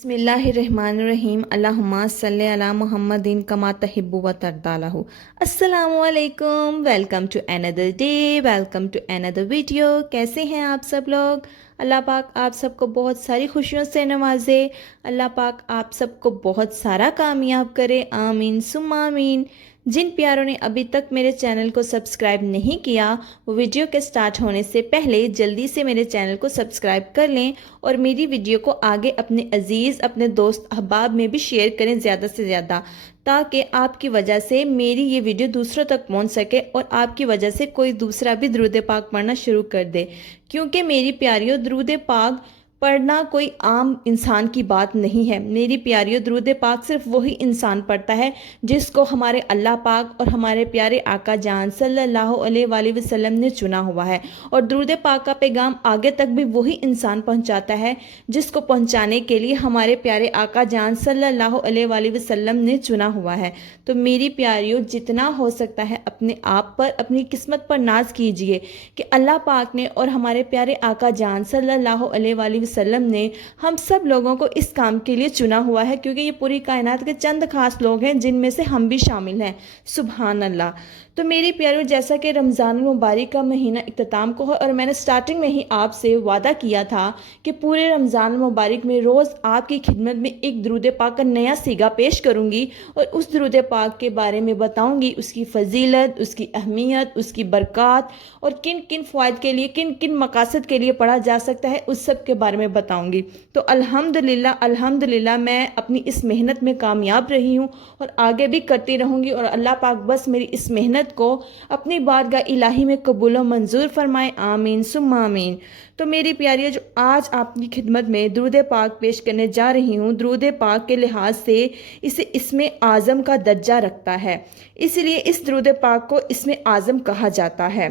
بسم اللہ الرحمن الرحیم اللہم صلی علی محمدین کما تحب و ترضی لہ۔ السلام علیکم، welcome to another day, welcome to another video. کیسے ہیں آپ سب لوگ؟ اللہ پاک آپ سب کو بہت ساری خوشیوں سے نوازے، اللہ پاک آپ سب کو بہت سارا کامیاب کرے، آمین ثم آمین۔ جن پیاروں نے ابھی تک میرے چینل کو سبسکرائب نہیں کیا، وہ ویڈیو کے سٹارٹ ہونے سے پہلے جلدی سے میرے چینل کو سبسکرائب کر لیں اور میری ویڈیو کو آگے اپنے عزیز اپنے دوست احباب میں بھی شیئر کریں زیادہ سے زیادہ، تاکہ آپ کی وجہ سے میری یہ ویڈیو دوسروں تک پہنچ سکے اور آپ کی وجہ سے کوئی دوسرا بھی درود پاک پڑھنا شروع کر دے، کیونکہ میری پیاریوں درود پاک پڑھنا کوئی عام انسان کی بات نہیں ہے۔ میری پیاریوں درود پاک صرف وہی انسان پڑھتا ہے جس کو ہمارے اللہ پاک اور ہمارے پیارے آقا جان صلی اللہ علیہ وآلہ وسلم نے چنا ہوا ہے، اور درود پاک کا پیغام آگے تک بھی وہی انسان پہنچاتا ہے جس کو پہنچانے کے لیے ہمارے پیارے آقا جان صلی اللہ علیہ وآلہ وسلم نے چنا ہوا ہے۔ تو میری پیاریوں جتنا ہو سکتا ہے اپنے آپ پر، اپنی قسمت پر ناز کیجئے کہ اللہ پاک نے اور ہمارے پیارے آقا جان صلی اللہ علیہ وآلہ وسلم نے ہم سب لوگوں کو اس کام کے لیے چنا ہوا ہے، کیونکہ یہ پوری کائنات کے چند خاص لوگ ہیں جن میں سے ہم بھی شامل ہیں۔ سبحان اللہ۔ تو میری پیاروں، جیسا کہ رمضان المبارک کا مہینہ اختتام کو ہے، اور میں نے سٹارٹنگ میں ہی آپ سے وعدہ کیا تھا کہ پورے رمضان المبارک میں روز آپ کی خدمت میں ایک درود پاک کا نیا سیگا پیش کروں گی اور اس درود پاک کے بارے میں بتاؤں گی، اس کی فضیلت، اس کی اہمیت، اس کی برکات اور کن کن فوائد کے لیے، کن کن مقاصد کے لیے پڑھا جا سکتا ہے، اس سب کے بارے میں بتاؤں گی۔ تو الحمدللہ میں اپنی اس محنت میں کامیاب رہی ہوں اور آگے بھی کرتی رہوں گی، اور اللہ پاک بس میری اس محنت کو اپنی بارگاہ الہی میں قبول و منظور فرمائے، آمین ثم آمین۔ تو میری پیاریوں، جو آج آپ کی خدمت میں درود پاک پیش کرنے جا رہی ہوں، درود پاک کے لحاظ سے اسے اسم اعظم کا درجہ رکھتا ہے، اس لیے اس درود پاک کو اسم اعظم کہا جاتا ہے۔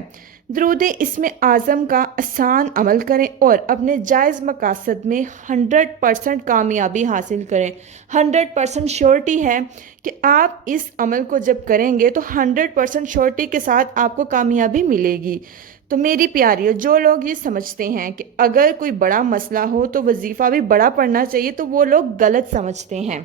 درود اسم اعظم کا آسان عمل کریں اور اپنے جائز مقاصد میں 100% کامیابی حاصل کریں۔ 100% شیورٹی ہے کہ آپ اس عمل کو جب کریں گے تو 100% شیورٹی کے ساتھ آپ کو کامیابی ملے گی۔ تو میری پیاریوں، جو لوگ یہ سمجھتے ہیں کہ اگر کوئی بڑا مسئلہ ہو تو وظیفہ بھی بڑا پڑھنا چاہیے، تو وہ لوگ غلط سمجھتے ہیں۔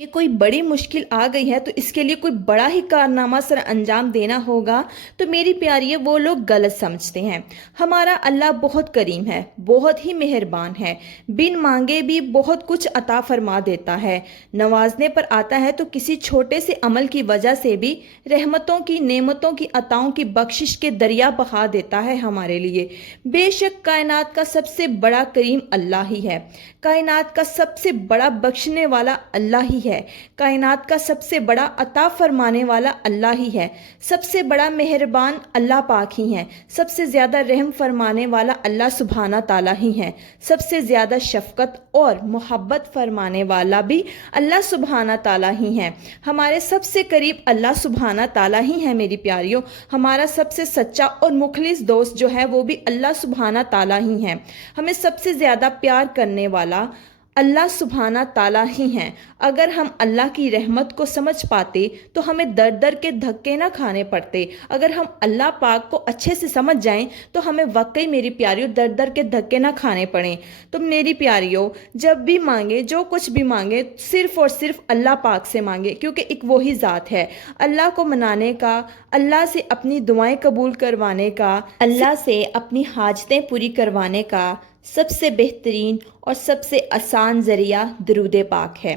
کہ کوئی بڑی مشکل آ گئی ہے تو اس کے لیے کوئی بڑا ہی کارنامہ سر انجام دینا ہوگا، تو میری پیاری وہ لوگ غلط سمجھتے ہیں۔ ہمارا اللہ بہت کریم ہے، بہت ہی مہربان ہے، بن مانگے بھی بہت کچھ عطا فرما دیتا ہے۔ نوازنے پر آتا ہے تو کسی چھوٹے سے عمل کی وجہ سے بھی رحمتوں کی، نعمتوں کی، عطاؤں کی بخشش کے دریا بہا دیتا ہے ہمارے لیے۔ بے شک کائنات کا سب سے بڑا کریم اللہ ہی ہے، کائنات کا سب سے بڑا بخشنے والا اللہ ہی ہے، کائنات کا سب سے بڑا عطا فرمانے والا اللہ ہی ہے، سب سے بڑا مہربان اللہ پاک ہی ہے، سب سے زیادہ رحم فرمانے والا اللہ سبحانہ تعالیٰ ہی ہے، سب سے زیادہ شفقت اور محبت فرمانے والا بھی اللہ سبحانہ تعالیٰ ہی ہے۔ ہمارے سب سے قریب اللہ سبحانہ تعالیٰ ہی ہے میری پیاریوں۔ ہمارا سب سے سچا اور مخلص دوست جو ہے وہ بھی اللہ سبحانہ تعالیٰ ہی ہے۔ ہمیں سب سے زیادہ پیار کرنے والا اللہ سبحانہ تعالیٰ ہی ہیں۔ اگر ہم اللہ کی رحمت کو سمجھ پاتے تو ہمیں در در کے دھکے نہ کھانے پڑتے۔ اگر ہم اللہ پاک کو اچھے سے سمجھ جائیں تو ہمیں واقعی میری پیاریوں در در کے دھکے نہ کھانے پڑیں۔ تو میری پیاریوں، جب بھی مانگے، جو کچھ بھی مانگے، صرف اور صرف اللہ پاک سے مانگے، کیونکہ ایک وہی ذات ہے۔ اللہ کو منانے کا، اللہ سے اپنی دعائیں قبول کروانے کا، اللہ سے اپنی حاجتیں پوری کروانے کا سب سے بہترین اور سب سے آسان ذریعہ درود پاک ہے۔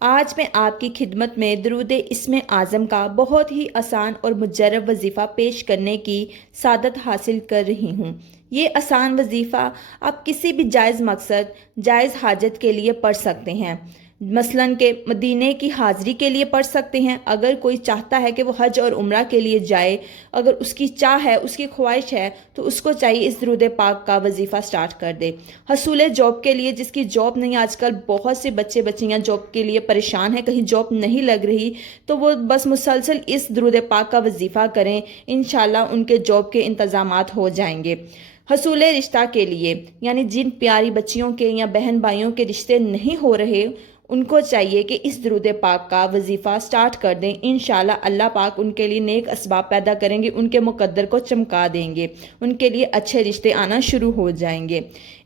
آج میں آپ کی خدمت میں درود اسم اعظم کا بہت ہی آسان اور مجرب وظیفہ پیش کرنے کی سعادت حاصل کر رہی ہوں۔ یہ آسان وظیفہ آپ کسی بھی جائز مقصد، جائز حاجت کے لیے پڑھ سکتے ہیں۔ مثلاً کہ مدینے کی حاضری کے لیے پڑھ سکتے ہیں۔ اگر کوئی چاہتا ہے کہ وہ حج اور عمرہ کے لیے جائے، اگر اس کی چاہ ہے، اس کی خواہش ہے، تو اس کو چاہیے اس درود پاک کا وظیفہ سٹارٹ کر دے۔ حصول جاب کے لیے، جس کی جاب نہیں، آج کل بہت سے بچے بچیاں جاب کے لیے پریشان ہیں، کہیں جاب نہیں لگ رہی، تو وہ بس مسلسل اس درود پاک کا وظیفہ کریں، انشاءاللہ ان کے جاب کے انتظامات ہو جائیں گے۔ حصول رشتہ کے لیے، یعنی جن پیاری بچیوں کے یا بہن بھائیوں کے رشتے نہیں ہو رہے، ان کو چاہیے کہ اس درود پاک کا وظیفہ سٹارٹ کر دیں، انشاءاللہ اللہ پاک ان کے لیے نیک اسباب پیدا کریں گے، ان کے مقدر کو چمکا دیں گے، ان کے لیے اچھے رشتے آنا شروع ہو جائیں گے۔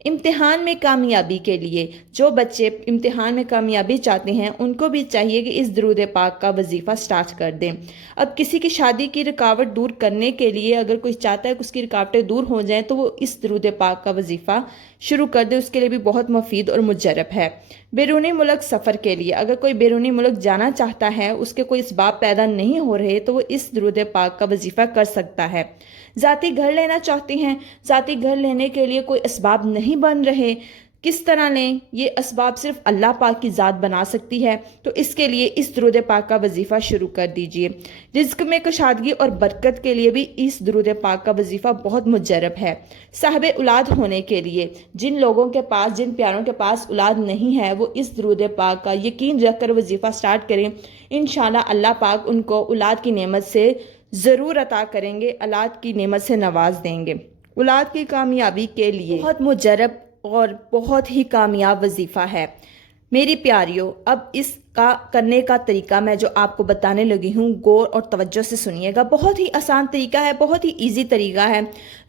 امتحان میں کامیابی کے لیے جو بچے امتحان میں کامیابی چاہتے ہیں ان کو بھی چاہیے کہ اس درود پاک کا وظیفہ سٹارٹ کر دیں۔ اب کسی کی شادی کی رکاوٹ دور کرنے کے لیے اگر کوئی چاہتا ہے کہ اس کی رکاوٹیں دور ہو جائیں تو وہ اس درود پاک کا وظیفہ شروع کر دے، اس کے لیے بھی بہت مفید اور مجرب ہے۔ بیرونی ملک سفر کے لیے اگر کوئی بیرونی ملک جانا چاہتا ہے، اس کے کوئی اسباب پیدا نہیں ہو رہے تو وہ اس درود پاک کا وظیفہ کر سکتا ہے۔ ذاتی گھر لینا چاہتے ہیں، ذاتی گھر لینے کے لیے کوئی اسباب نہیں بن رہے، کس طرح لیں؟ یہ اسباب صرف اللہ پاک کی ذات بنا سکتی ہے، تو اس کے لیے اس درود پاک کا وظیفہ شروع کر دیجئے۔ رزق میں کشادگی اور برکت کے لیے بھی اس درود پاک کا وظیفہ بہت مجرب ہے۔ صاحب اولاد ہونے کے لیے جن لوگوں کے پاس، جن پیاروں کے پاس اولاد نہیں ہے، وہ اس درود پاک کا یقین رکھ کر وظیفہ سٹارٹ کریں، انشاءاللہ اللہ پاک ان کو اولاد کی نعمت سے ضرور عطا کریں گے، اولاد کی نعمت سے نواز دیں گے۔ اولاد کی کامیابی کے لیے بہت مجرب اور بہت ہی کامیاب وظیفہ ہے۔ میری پیاریوں، اب اس کا کرنے کا طریقہ میں جو آپ کو بتانے لگی ہوں، غور اور توجہ سے سنیے گا۔ بہت ہی آسان طریقہ ہے، بہت ہی ایزی طریقہ ہے۔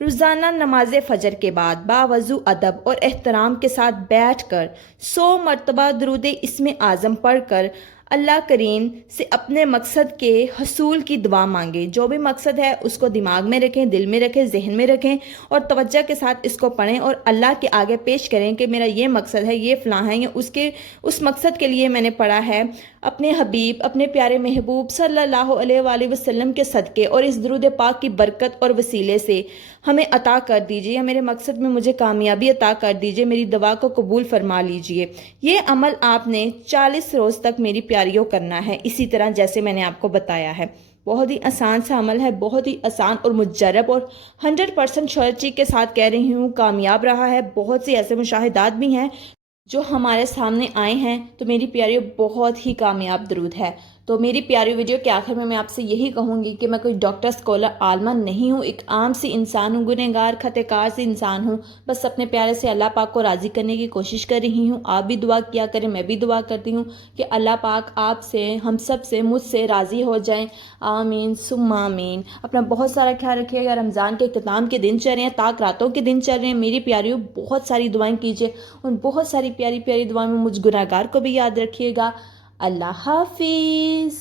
روزانہ نماز فجر کے بعد باوضو ادب اور احترام کے ساتھ بیٹھ کر 100 مرتبہ درود اسم اعظم پڑھ کر اللہ کریم سے اپنے مقصد کے حصول کی دعا مانگیں۔ جو بھی مقصد ہے اس کو دماغ میں رکھیں، دل میں رکھیں، ذہن میں رکھیں اور توجہ کے ساتھ اس کو پڑھیں اور اللہ کے آگے پیش کریں کہ میرا یہ مقصد ہے، یہ فلاں ہے، یا اس مقصد کے لیے میں نے پڑھا ہے۔ اپنے حبیب، اپنے پیارے محبوب صلی اللہ علیہ وآلہ وسلم کے صدقے اور اس درود پاک کی برکت اور وسیلے سے ہمیں عطا کر دیجیے، یا میرے مقصد میں مجھے کامیابی عطا کر دیجیے، میری دعا کو قبول فرما لیجیے۔ یہ عمل آپ نے 40 روز تک میری پیاریوں کرنا ہے، اسی طرح جیسے میں نے آپ کو بتایا ہے۔ بہت ہی آسان سا عمل ہے، بہت ہی آسان اور مجرب، اور 100% شورٹی کے ساتھ کہہ رہی ہوں کامیاب رہا ہے۔ بہت سے ایسے مشاہدات بھی ہیں جو ہمارے سامنے آئے ہیں، تو میری پیاریوں بہت ہی کامیاب درود ہے۔ تو میری پیاری ویڈیو کے آخر میں آپ سے یہی کہوں گی کہ میں کوئی ڈاکٹر، اسکالر، عالمہ نہیں ہوں، ایک عام سی انسان ہوں، گنہگار خطا کار سی انسان ہوں، بس اپنے پیارے سے اللہ پاک کو راضی کرنے کی کوشش کر رہی ہوں۔ آپ بھی دعا کیا کریں، میں بھی دعا کرتی ہوں کہ اللہ پاک آپ سے، ہم سب سے، مجھ سے راضی ہو جائیں، آمین ثم آمین۔ اپنا بہت سارا خیال رکھیے گا۔ رمضان کے اختتام کے دن چل رہے ہیں، تاک راتوں کے دن چل رہے ہیں، میری پیاریوں بہت ساری دعائیں کیجیے، ان بہت ساری پیاری پیاری دعاؤں میں مجھ گنہگار کو بھی یاد رکھیے گا۔ اللہ حافظ۔